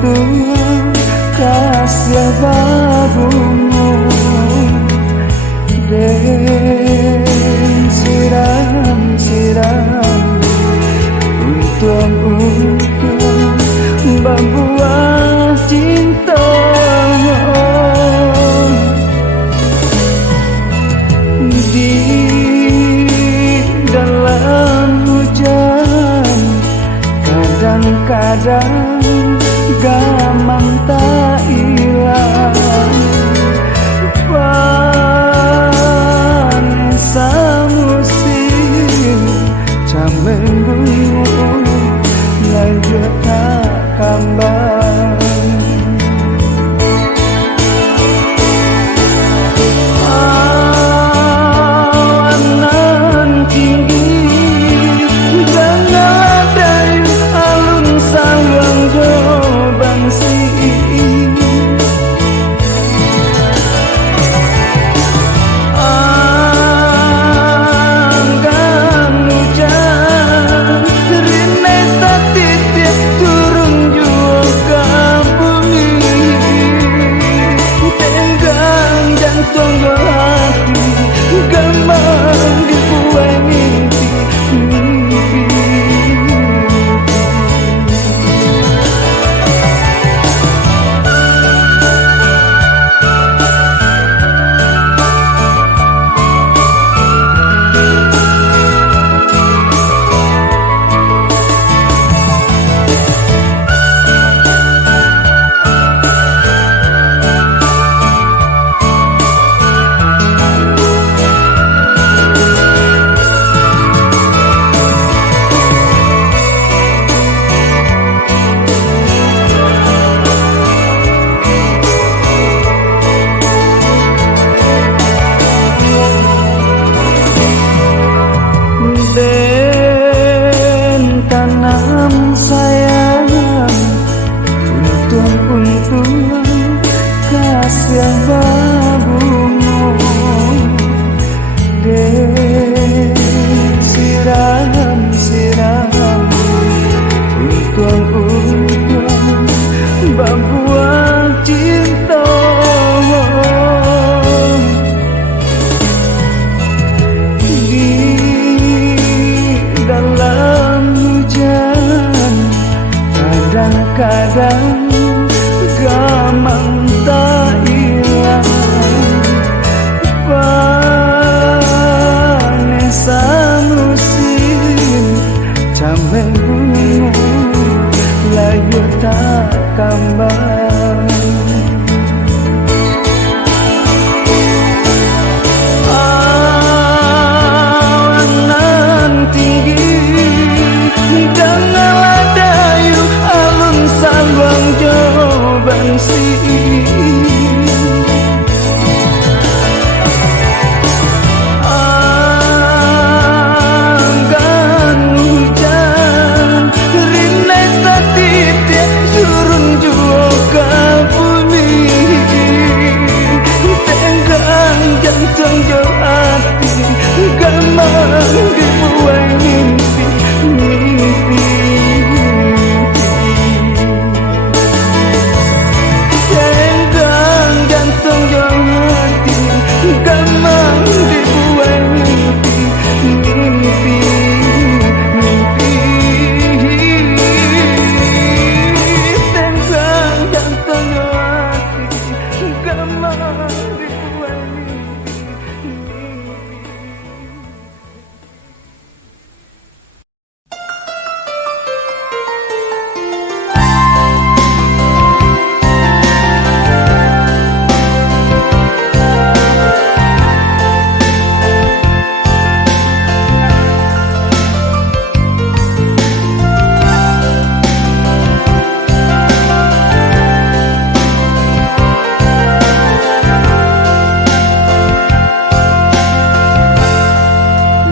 untung kasih babungu den siram untung membuat cinta di dalam hujan. Kadang-kadang gamang tak hilang panesa musim camenggu lanjut tak kambang. Awanan tinggi jangan dari alun sawang jobangsi anggan hujan rine satitik turun juga bumi tenggang jantung hati gamang dibuai mimpi. Den tanam sayang untung kasih babungu den siram untung membuat cinta kadang gamang tak hilang panesa musim camenggu layu tak kambang. Awanan tinggi janganlah dayu alun sawang jobangsi anggan hujan rine satitik turun juga bumi tenggang jantung hati gamang dibuai mimpi. Tenggang jantung hati gamang dibuai mimpi. Tenggang jantung hati gamang dibuai mimpi.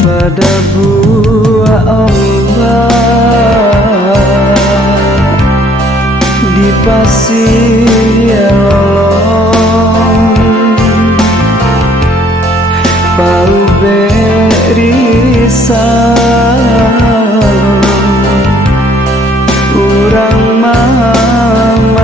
Pada buah ombak di pasir yang lolong pau berisan urang mama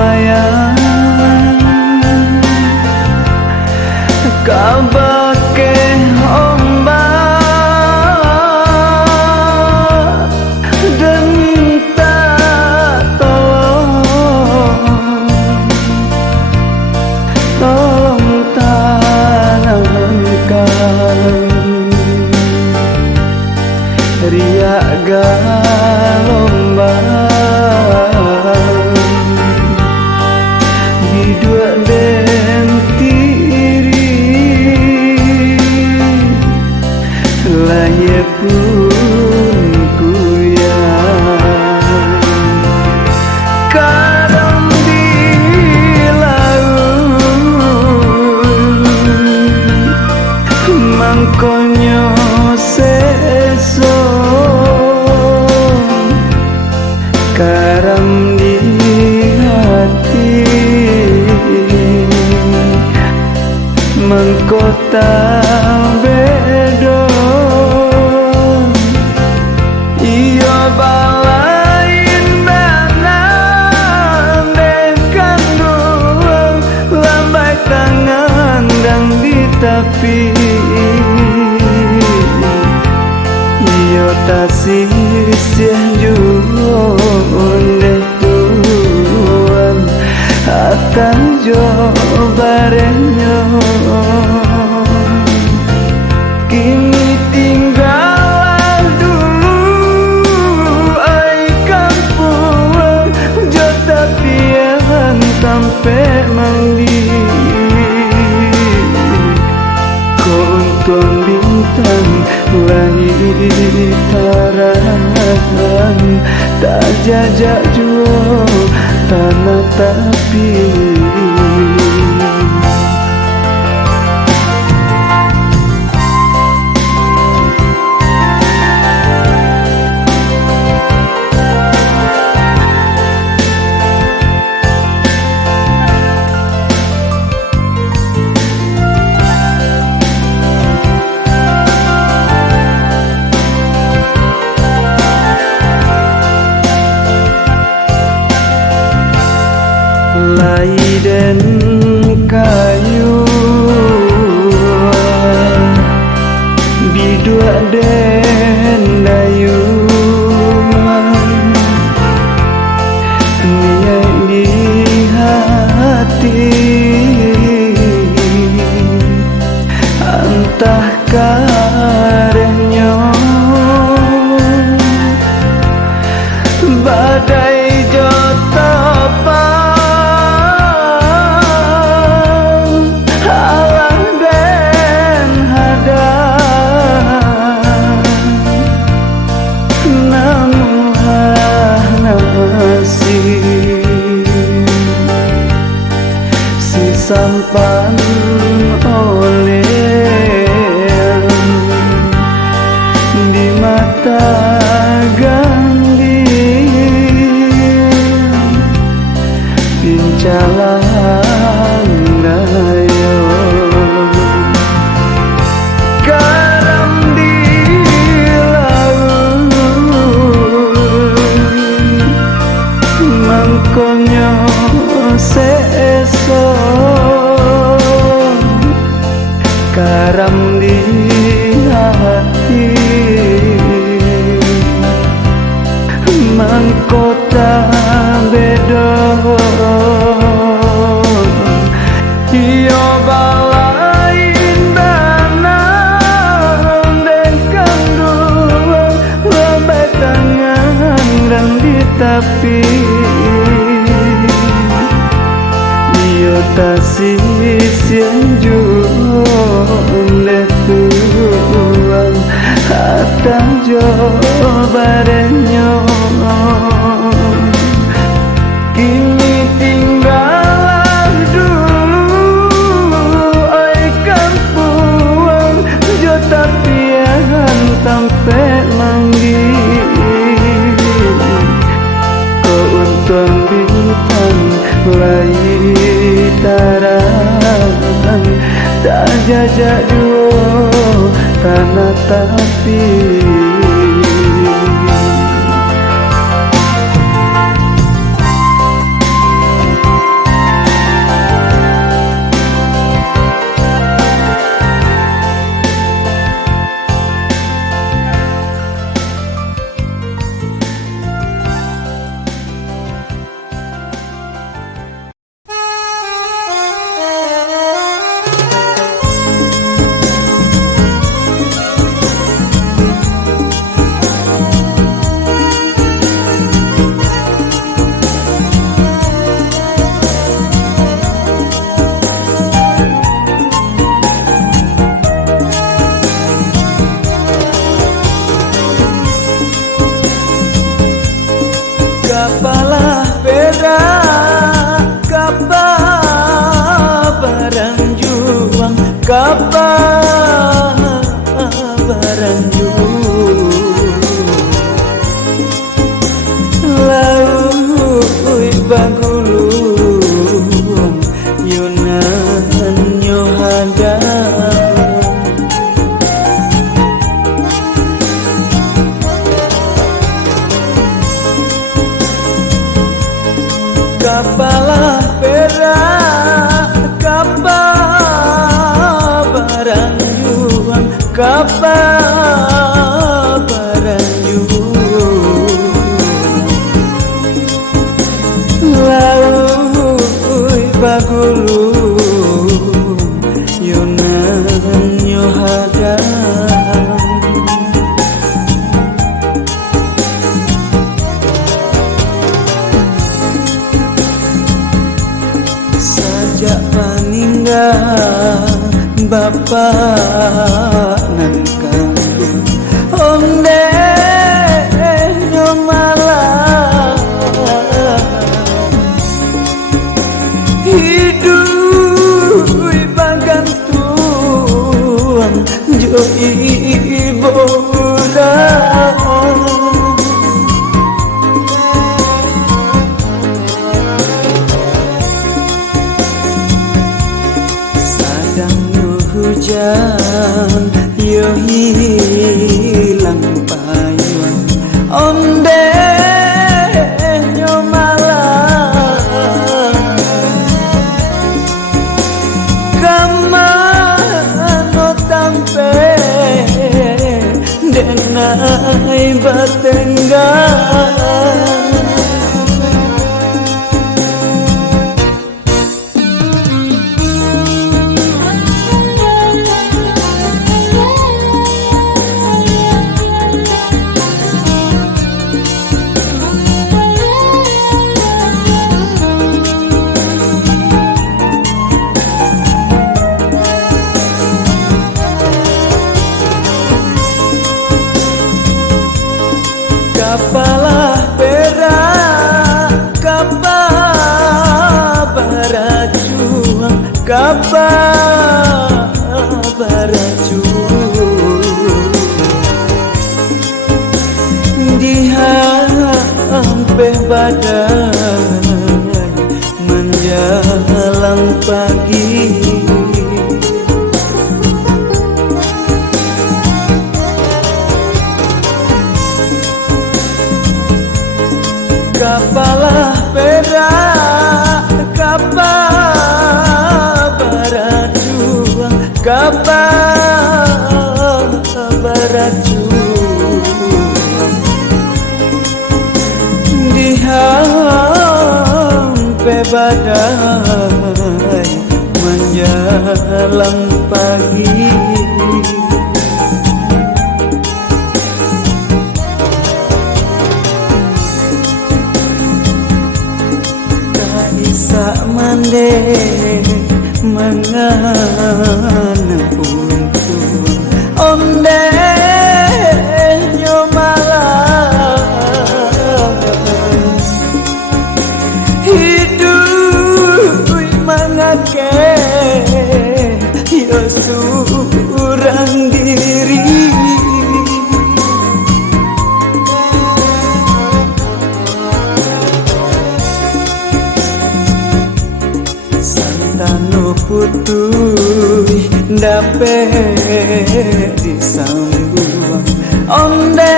kota bedo iya balain banan dekan doang lambai tangan dan di tapi iya tasih sianjun deh tuan akan jo barenyo kini tinggal dulu ai kampung jo tapian sampai mandi kontuan bintang langit tarahan tak jajak juo tanah tapi laiden kayu bidua den dayu niat di hati antah karenyo badai jota sampan oleh di mata gandhi pincalan dayo garam di laut mangkonyo seso garam di hati mangkota bedo iyo balain banan dekan dua lambai tangan dan di tapi iyo tasih sianjun deh tuan hatang jo barenyo kini tinggal dulu ai kampung jo tapian sampai manggi keuntuan bintang langit tarahan tak jajak duo tanah tapi kabaranju lalu bagulu yonan nyohadang sajak paninggal bapak nan kandung onde nyomalah hidup bagantuan jo ibu hujan yo hilang payung onde nyomalah kamano tampe denai batenggan kapalah perak kapabarajuang di hampir badai menjelang pagi kapalah perak kapabarajuang di hampir badai menjelang pagi Sak mande menganam untung onde nyomalah hidup mangake yo surang diri Tanu putui dape disambung onde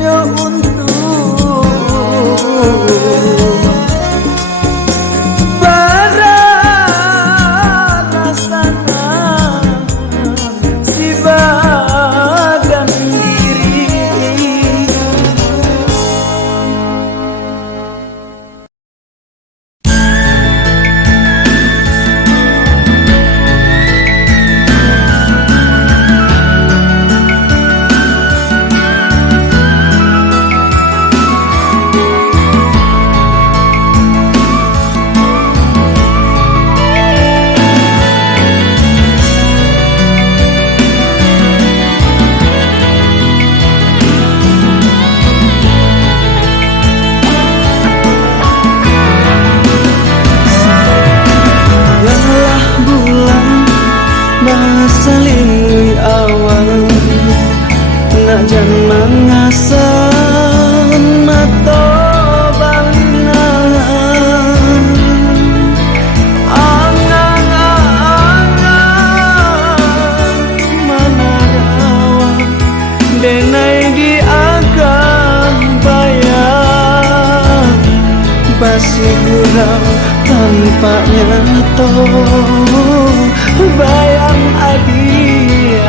nyo untung barasana si badan diri Salin awal najan mangasan mato balina angang-angang manarawa denai di akan bayar basi kurang tanpa nyato bayang adia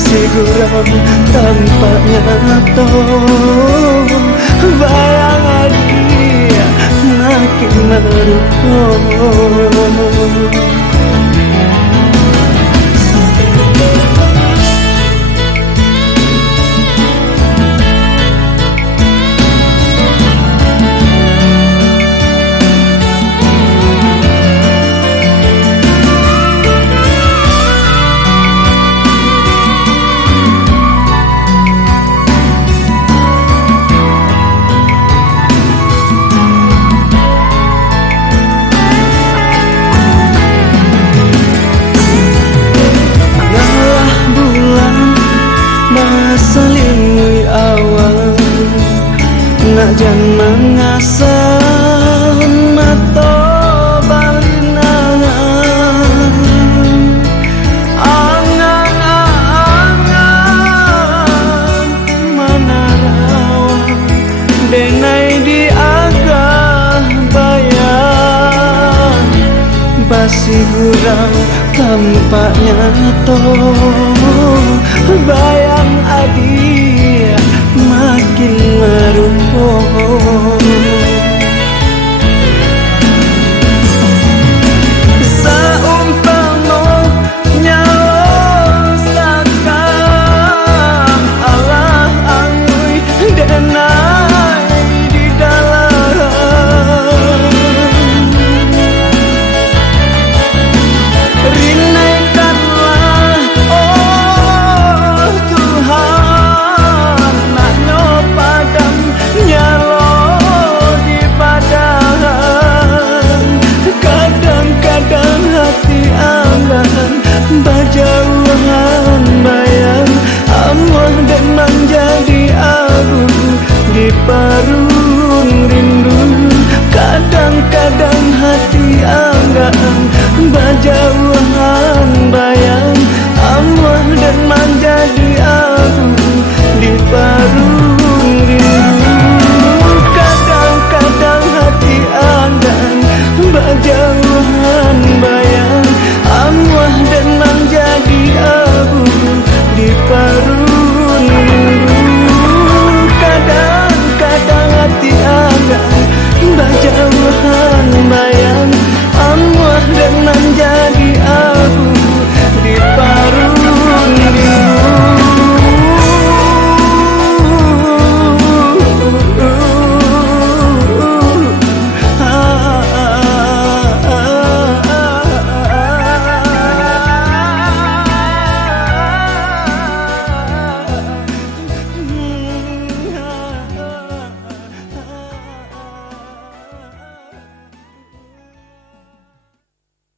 masih kurang tampak nyata. Bayangan dia makin merupa. Selimui awal nak jangan ngasam mata balinangan angan-angan mana rawan denai di agah bayan basi kurang tampak nyata. Bayang adia makin merupa. Saumpama nyawa sakam Allah angui denai di dalam rinaikanlah bajauhan bayang Allah dan menjadi abu di paru